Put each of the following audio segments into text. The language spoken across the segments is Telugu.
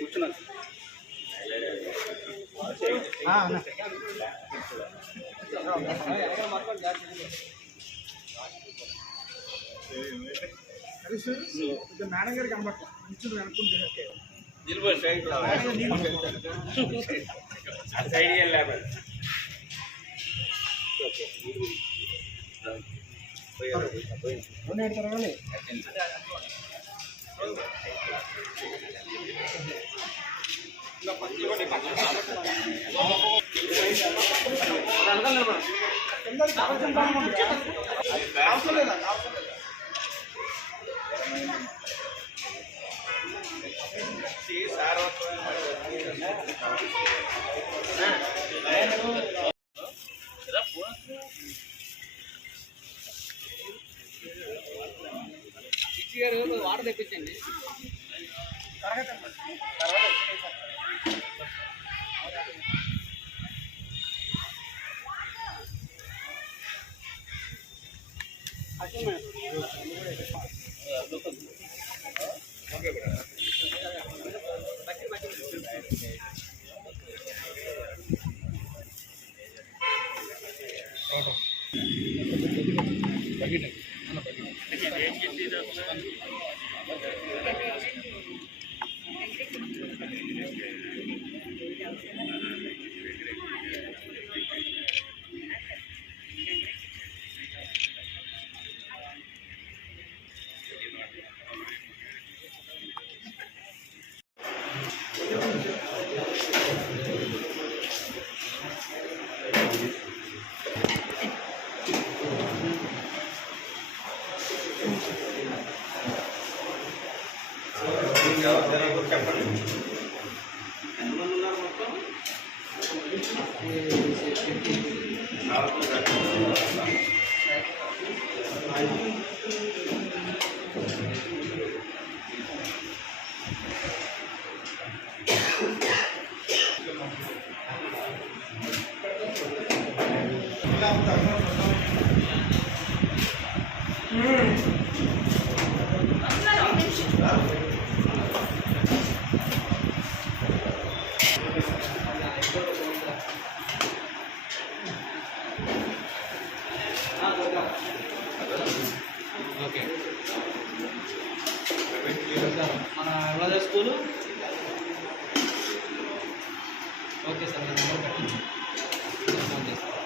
కూర్చున్నాను. మేడం గారికి కనబడుతుంది అనుకుంటే వాటర్ తెప్పించండి. ఓకే మన ఎవరి స్కూలు ఓకే సార్ నేను నెంబర్ పెట్టండి ఫోన్ చేస్తాను.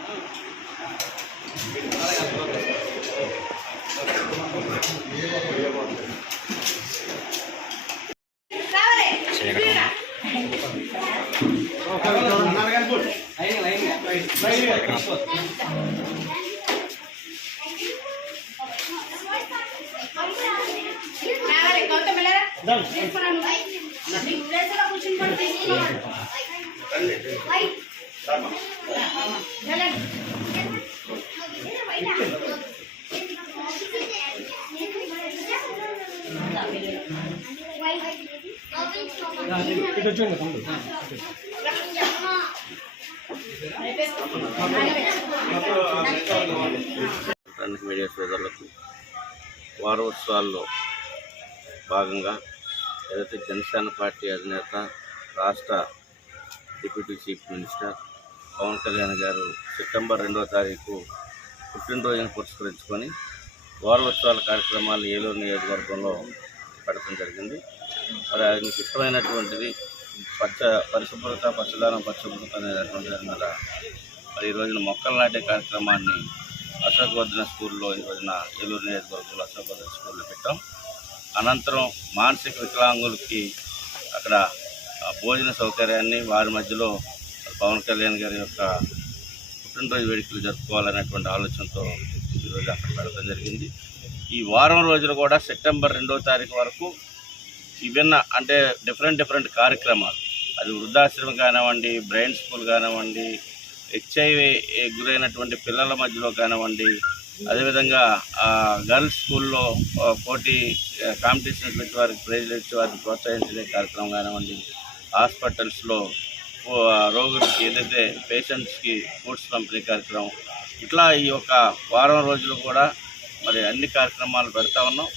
మీడియా సోదరులకు వారోత్సవాల్లో భాగంగా ఏదైతే జనసేన పార్టీ అధినేత రాష్ట్ర deputy chief minister Pawan Kalyan గారు సెప్టెంబర్ 2వ తారీఖు పుట్టినరోజును పురస్కరించుకొని వారోత్సవాల కార్యక్రమాలు ఏలూరు నియోజకవర్గంలో పెట్టడం జరిగింది. మరి ఆయనకి ఇష్టమైనటువంటిది పరిశుభ్రత, పచ్చదనం, పరిశుభ్రత అనేటటువంటి మీద మరి ఈ రోజున మొక్కలు నాటే కార్యక్రమాన్ని అశోకవర్ధన స్కూల్లో ఈ రోజున ఏలూరు నియోజకవర్గంలో అశోకవర్ధన స్కూల్లో పెట్టాం. అనంతరం మానసిక వికలాంగులకి అక్కడ భోజన సౌకర్యాన్ని వారి మధ్యలో పవన్ కళ్యాణ్ గారి యొక్క పుట్టినరోజు వేడుకలు జరుపుకోవాలనేటువంటి ఆలోచనతో ఈరోజు అక్కడ పెడతాం జరిగింది. ఈ వారం రోజులు కూడా సెప్టెంబర్ 2వ తారీఖు వరకు విభిన్న అంటే డిఫరెంట్ కార్యక్రమాలు, అది వృద్ధాశ్రమం కానివ్వండి, బ్రెయిన్ స్కూల్ కానివ్వండి, హెచ్ఐవి గురైనటువంటి పిల్లల మధ్యలో కానివ్వండి, అదేవిధంగా గర్ల్స్ స్కూల్లో పోటీ కాంపిటీషన్స్ పెట్టి వారికి ప్రైజ్లు ఇచ్చి వారిని ప్రోత్సహించే కార్యక్రమం కానివ్వండి, హాస్పిటల్స్లో రోగులకి ఏదైతే పేషెంట్స్కి ఫుడ్స్ పంపిణీ కార్యక్రమం, ఇట్లా ఈ యొక్క వారం రోజులు కూడా మరి అన్ని కార్యక్రమాలు పెడతా ఉన్నాం.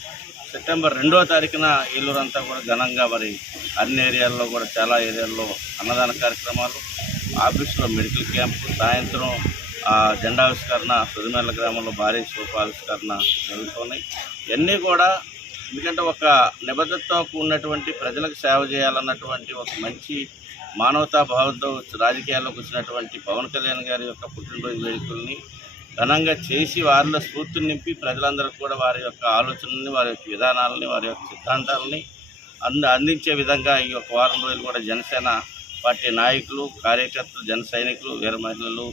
సెప్టెంబర్ 2వ తారీఖున ఏలూరు అంతా కూడా ఘనంగా మరి అన్ని ఏరియాల్లో కూడా చాలా ఏరియాల్లో అన్నదాన కార్యక్రమాలు, ఆఫీసులో మెడికల్ క్యాంపు, సాయంత్రం జెండావిష్కరణ, సుదిమేర్ల గ్రామంలో భారీ శిల్పావిష్కరణ జరుగుతున్నాయి. ఇవన్నీ కూడా ఎందుకంటే ఒక నిబద్ధతతో కూడినటువంటి ప్రజలకు సేవ చేయాలన్నటువంటి ఒక మంచి మానవతా భావంతో రాజకీయాల్లోకి వచ్చినటువంటి పవన్ కళ్యాణ్ గారి యొక్క పుట్టినరోజు వేడుకల్ని ఘనంగా చేసి వారిలో స్ఫూర్తిని నింపి ప్రజలందరికీ కూడా వారి యొక్క ఆలోచనల్ని, వారి యొక్క విధానాలని, వారి యొక్క సిద్ధాంతాలని అందించే విధంగా ఈ యొక్క వారం రోజులు కూడా జనసేన పార్టీ నాయకులు, కార్యకర్తలు, జన సైనికులు, వీర మహిళలు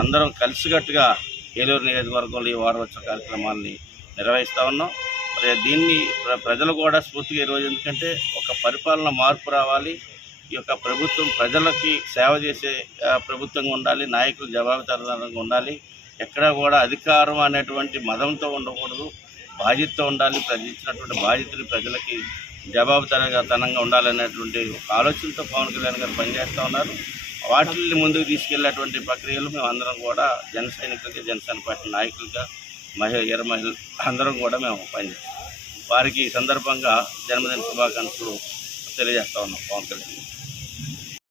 అందరం కలిసికట్టుగా ఏలూరు నియోజకవర్గంలో ఈ వారోత్సవ కార్యక్రమాన్ని నిర్వహిస్తూ ఉన్నాం. మరి దీన్ని ప్రజలు కూడా స్ఫూర్తిగా ఈరోజు ఎందుకంటే ఒక పరిపాలన మార్పు రావాలి, ఈ యొక్క ప్రభుత్వం ప్రజలకి సేవ చేసే ప్రభుత్వంగా ఉండాలి, నాయకులు జవాబుదారీతనంగా ఉండాలి, ఎక్కడా కూడా అధికారం అనేటువంటి మదంతో ఉండకూడదు, బాధ్యతతో ఉండాలి, ఇచ్చినటువంటి బాధ్యతలు ప్రజలకి జవాబుదారీతనంగా ఉండాలనేటువంటి ఒక ఆలోచనతో పవన్ కళ్యాణ్ గారు పనిచేస్తూ ఉన్నారు. వాటిని ముందుకు తీసుకెళ్లేటువంటి ప్రక్రియలు మేము అందరం కూడా జన సైనికులకి, జనసేన పార్టీ నాయకులుగా, వీర మహిళలు అందరం కూడా మేము పనిచేస్తాం. వారికి ఈ సందర్భంగా జన్మదిన శుభాకాంక్షలు తెలియజేస్తా ఉన్నాం పవన్ కళ్యాణ్.